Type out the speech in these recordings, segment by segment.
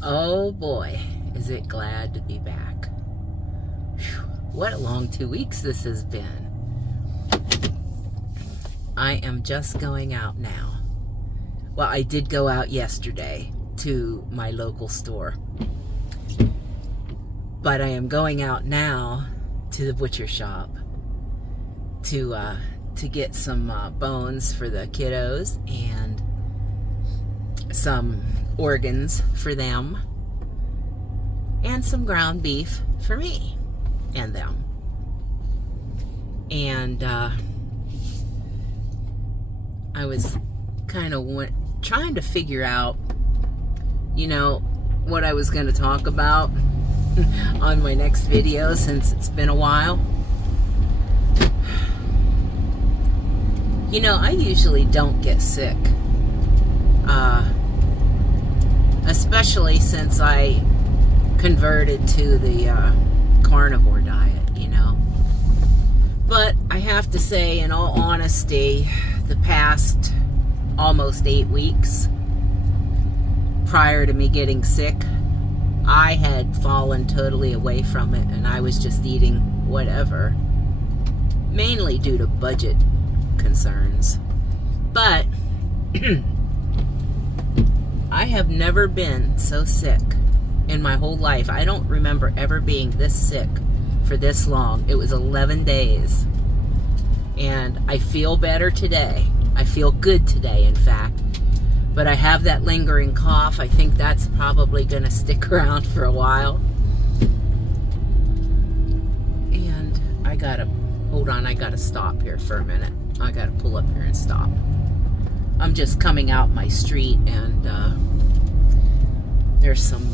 Oh boy, is it glad to be back. Whew, what a long 2 weeks this has been. I am just going out now. Well, I did go out yesterday to my local store. But I am going out now to the butcher shop to get some bones for the kiddos and some organs for them and some ground beef for me and them. And I was kind of trying to figure out, what I was going to talk about on my next video since it's been a while. I usually don't get sick. Especially since I converted to the carnivore diet, But I have to say, in all honesty, the past almost 8 weeks prior to me getting sick, I had fallen totally away from it, and I was just eating whatever, mainly due to budget concerns. But I have never been so sick in my whole life. I don't remember ever being this sick for this long. It was 11 days. And I feel better today. I feel good today, in fact. But I have that lingering cough. I think that's probably going to stick around for a while. And I gotta stop here for a minute. I gotta pull up here and stop. I'm just coming out my street, and there's some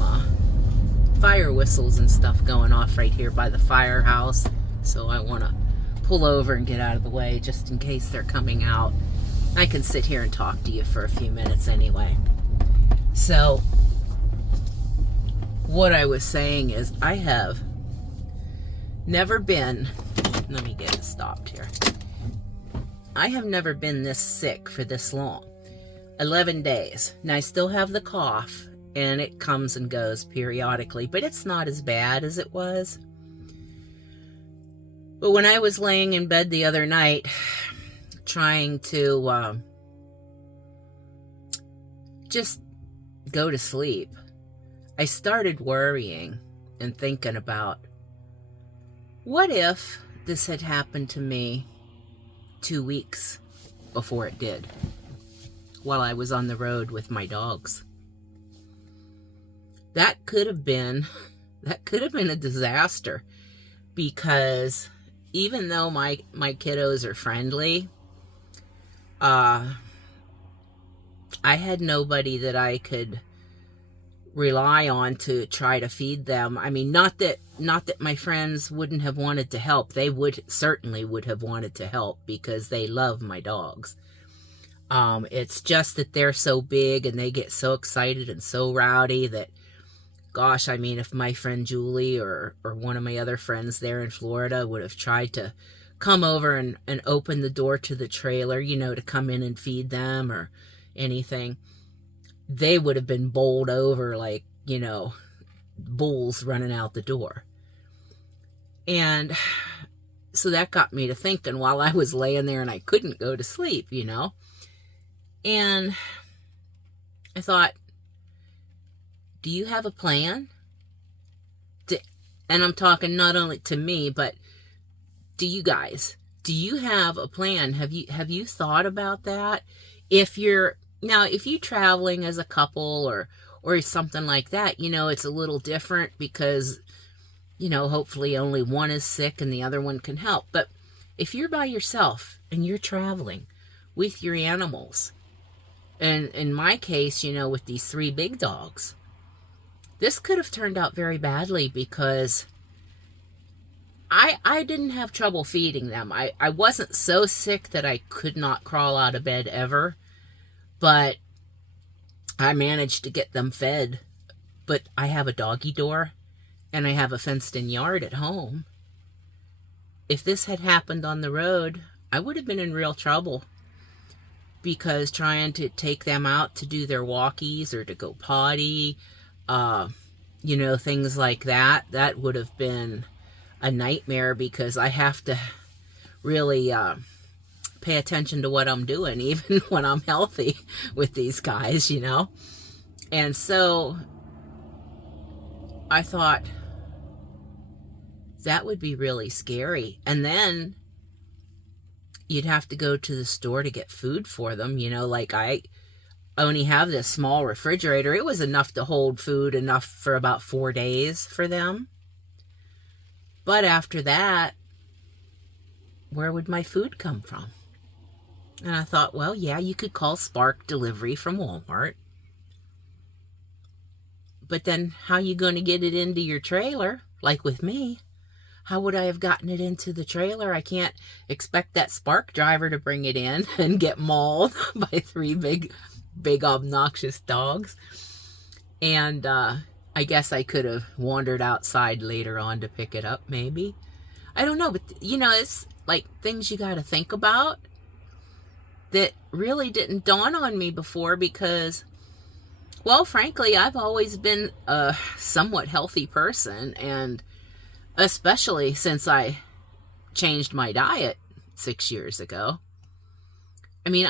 fire whistles and stuff going off right here by the firehouse. So I want to pull over and get out of the way just in case they're coming out. I can sit here and talk to you for a few minutes anyway. So what I was saying is, I have never been, let me get it stopped here. I have never been this sick for this long. 11 days. Now I still have the cough, and it comes and goes periodically, but it's not as bad as it was. But when I was laying in bed the other night, trying to just go to sleep, I started worrying and thinking about, what if this had happened to me 2 weeks before it did, while I was on the road with my dogs? That could have been a disaster, because even though my kiddos are friendly, I had nobody that I could rely on to try to feed them. I mean, not that my friends wouldn't have wanted to help. They certainly would have wanted to help, because they love my dogs. It's just that they're so big and they get so excited and so rowdy that, gosh, I mean, if my friend Julie or one of my other friends there in Florida would have tried to come over and open the door to the trailer, to come in and feed them or anything, they would have been bowled over like, bulls running out the door. And so that got me to thinking while I was laying there and I couldn't go to sleep, And I thought, do you have a plan? And I'm talking not only to me, but to you guys. Do you have a plan? Have you thought about that? If you're traveling as a couple or something like that, it's a little different, because, hopefully only one is sick and the other one can help. But if you're by yourself and you're traveling with your animals, and in my case, with these 3 big dogs, this could have turned out very badly, because I didn't have trouble feeding them. I wasn't so sick that I could not crawl out of bed ever, but I managed to get them fed. But I have a doggy door, and I have a fenced-in yard at home. If this had happened on the road, I would have been in real trouble, because trying to take them out to do their walkies or to go potty, You know, things like that. That would have been a nightmare because I have to really pay attention to what I'm doing, even when I'm healthy with these guys, you know. And so I thought that would be really scary. And then you'd have to go to the store to get food for them, you know, like I only have this small refrigerator. It was enough to hold food enough for about 4 days for them. But after that, where would my food come from? And I thought, well, yeah, you could call Spark Delivery from Walmart. But then how are you going to get it into your trailer? Like with me, how would I have gotten it into the trailer? I can't expect that Spark driver to bring it in and get mauled by 3 big obnoxious dogs. And I guess I could have wandered outside later on to pick it up, maybe. I don't know, but you know, it's like things you got to think about that really didn't dawn on me before because, well, frankly, I've always been a somewhat healthy person, and especially since I changed my diet 6 years ago. I mean,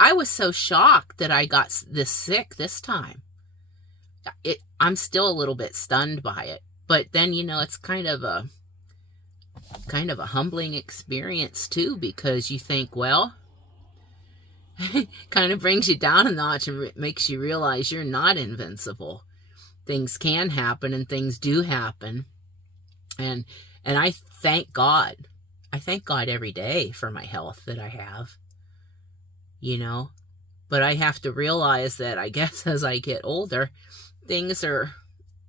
I was so shocked that I got this sick this time. I'm still a little bit stunned by it, but then, you know, it's kind of a humbling experience too, because you think, well, kind of brings you down a notch and makes you realize you're not invincible. Things can happen, and things do happen. And I thank God. I thank God every day for my health that I have, you know. But I have to realize that I guess as I get older, things are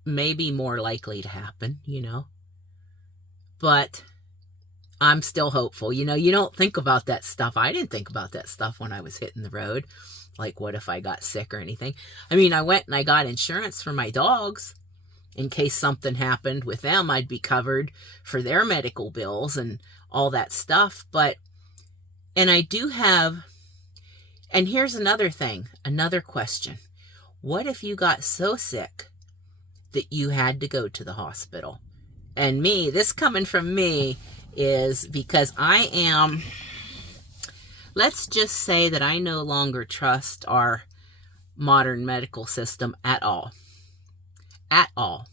maybe more likely to happen, you know. But I'm still hopeful. You know, you don't think about that stuff. I didn't think about that stuff when I was hitting the road. Like, what if I got sick or anything? I mean, I went and I got insurance for my dogs. In case something happened with them, I'd be covered for their medical bills and all that stuff. And I do have, and here's another thing, another question. What if you got so sick that you had to go to the hospital? And me, this coming from me, is because I am, let's just say that I no longer trust our modern medical system at all. At all.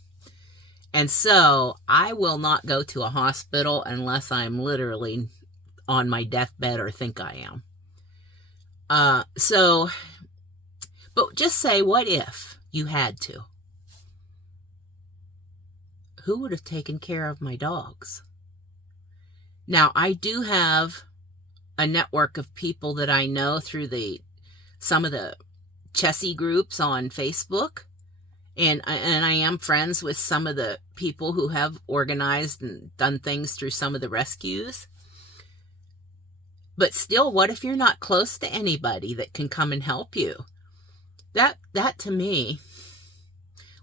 And so I will not go to a hospital unless I'm literally on my deathbed or think I am. But just say, what if you had to? Who would have taken care of my dogs? Now, I do have a network of people that I know through some of the Chessie groups on Facebook. And I am friends with some of the people who have organized and done things through some of the rescues. But still, what if you're not close to anybody that can come and help you? That to me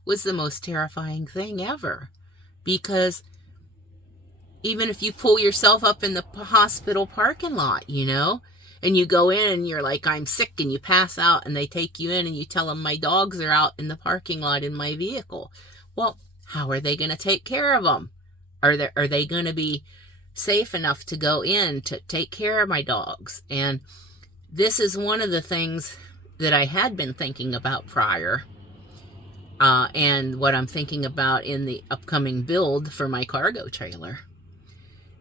was the most terrifying thing ever. Because even if you pull yourself up in the hospital parking lot, you know, and you go in and you're like, I'm sick, and you pass out, and they take you in and you tell them my dogs are out in the parking lot in my vehicle. Well, how are they going to take care of them? Are they going to be safe enough to go in to take care of my dogs? And this is one of the things that I had been thinking about prior, and what I'm thinking about in the upcoming build for my cargo trailer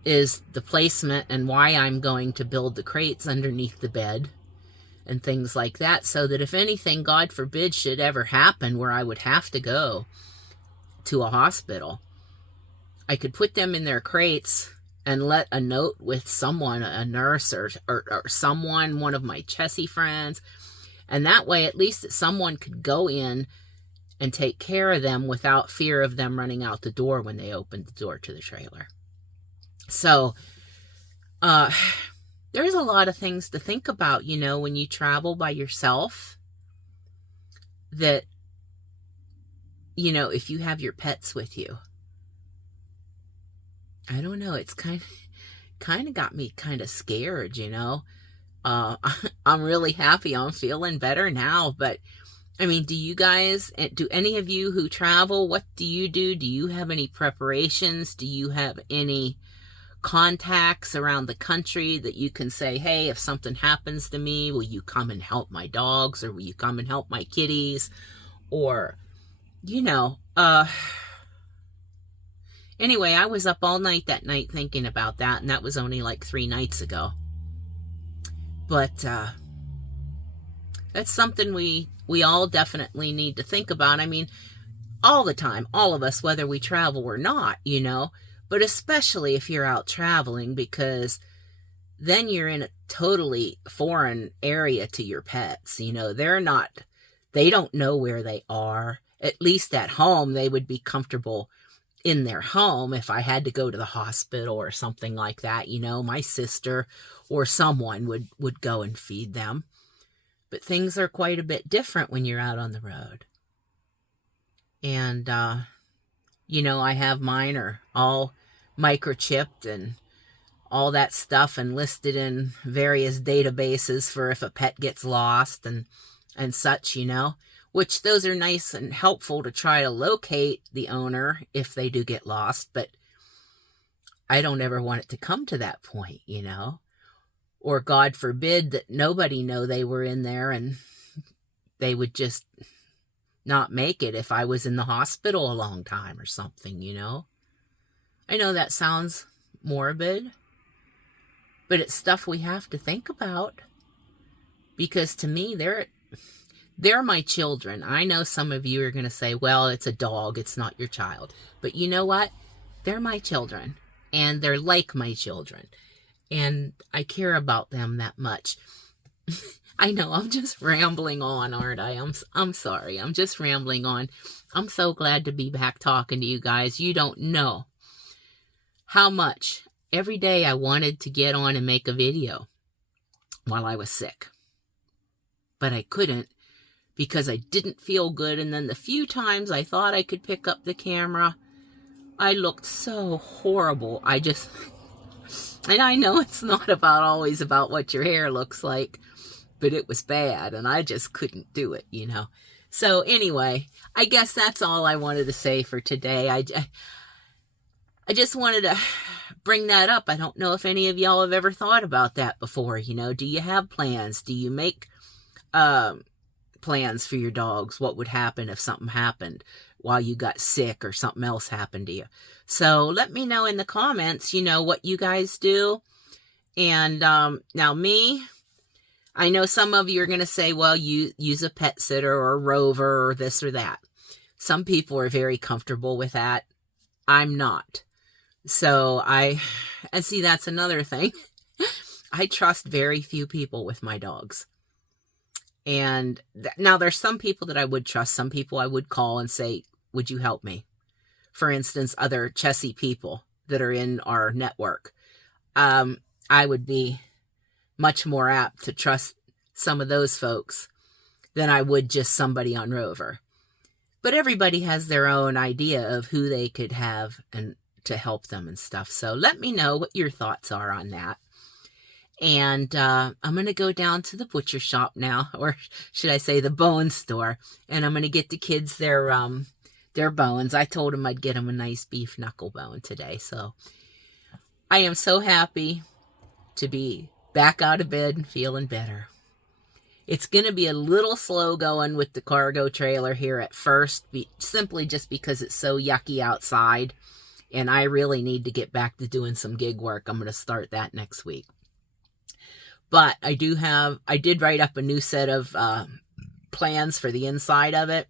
is the placement and why I'm going to build the crates underneath the bed and things like that, so that if anything, God forbid, should ever happen where I would have to go to a hospital, I could put them in their crates and let a note with someone, a nurse or someone, one of my Chessie friends, and that way at least someone could go in and take care of them without fear of them running out the door when they opened the door to the trailer. So, there's a lot of things to think about, you know, when you travel by yourself, that, you know, if you have your pets with you. I don't know, it's kind of got me kind of scared, you know. I'm really happy. I'm feeling better now, but I mean, do any of you who travel, what do you do? Do you have any preparations? Do you have any contacts around the country that you can say, hey, if something happens to me, will you come and help my dogs, or will you come and help my kitties? Or, anyway, I was up all night that night thinking about that, and that was only like 3 nights ago. But that's something we all definitely need to think about. I mean, all the time, all of us, whether we travel or not, but especially if you're out traveling, because then you're in a totally foreign area to your pets. They don't know where they are. At least at home, they would be comfortable in their home. If I had to go to the hospital or something like that, my sister or someone would go and feed them. But things are quite a bit different when you're out on the road. And, I have mine are all microchipped and all that stuff, and listed in various databases for if a pet gets lost and such, which those are nice and helpful to try to locate the owner if they do get lost. But I don't ever want it to come to that point, or God forbid that nobody know they were in there and they would just not make it if I was in the hospital a long time or something, I know that sounds morbid, but it's stuff we have to think about, because to me, they're my children. I know some of you are going to say, well, it's a dog, it's not your child. But you know what? They're my children, and they're like my children. And I care about them that much. I know, I'm just rambling on, aren't I? I'm sorry. I'm just rambling on. I'm so glad to be back talking to you guys. You don't know how much every day I wanted to get on and make a video while I was sick. But I couldn't, because I didn't feel good. And then the few times I thought I could pick up the camera, I looked so horrible. And I know it's not always about what your hair looks like, but it was bad, and I just couldn't do it, So anyway, I guess that's all I wanted to say for today. I just wanted to bring that up. I don't know if any of y'all have ever thought about that before. Do you have plans? Do you make plans for your dogs? What would happen if something happened while you got sick or something else happened to you? So let me know in the comments, what you guys do. And now me, I know some of you are going to say, well, you use a pet sitter or a rover or this or that. Some people are very comfortable with that. I'm not. So and see, that's another thing. I trust very few people with my dogs. And now there's some people that I would trust. Some people I would call and say, would you help me? For instance, other Chessie people that are in our network. I would be much more apt to trust some of those folks than I would just somebody on Rover. But everybody has their own idea of who they could have and to help them and stuff. So let me know what your thoughts are on that. And I'm going to go down to the butcher shop now, or should I say the bone store, and I'm going to get the kids their bones. I told them I'd get them a nice beef knuckle bone today. So I am so happy to be back out of bed and feeling better. It's going to be a little slow going with the cargo trailer here at first, simply just because it's so yucky outside, and I really need to get back to doing some gig work. I'm going to start that next week. But I did write up a new set of plans for the inside of it.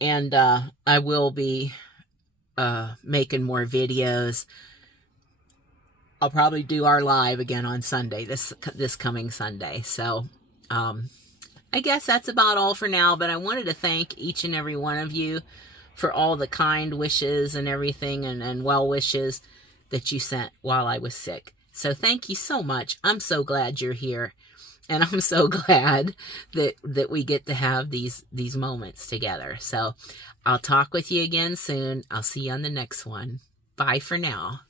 And I will be making more videos. I'll probably do our live again on Sunday, this coming Sunday. So I guess that's about all for now. But I wanted to thank each and every one of you for all the kind wishes and everything, and well wishes that you sent while I was sick. So thank you so much. I'm so glad you're here. And I'm so glad that we get to have these moments together. So I'll talk with you again soon. I'll see you on the next one. Bye for now.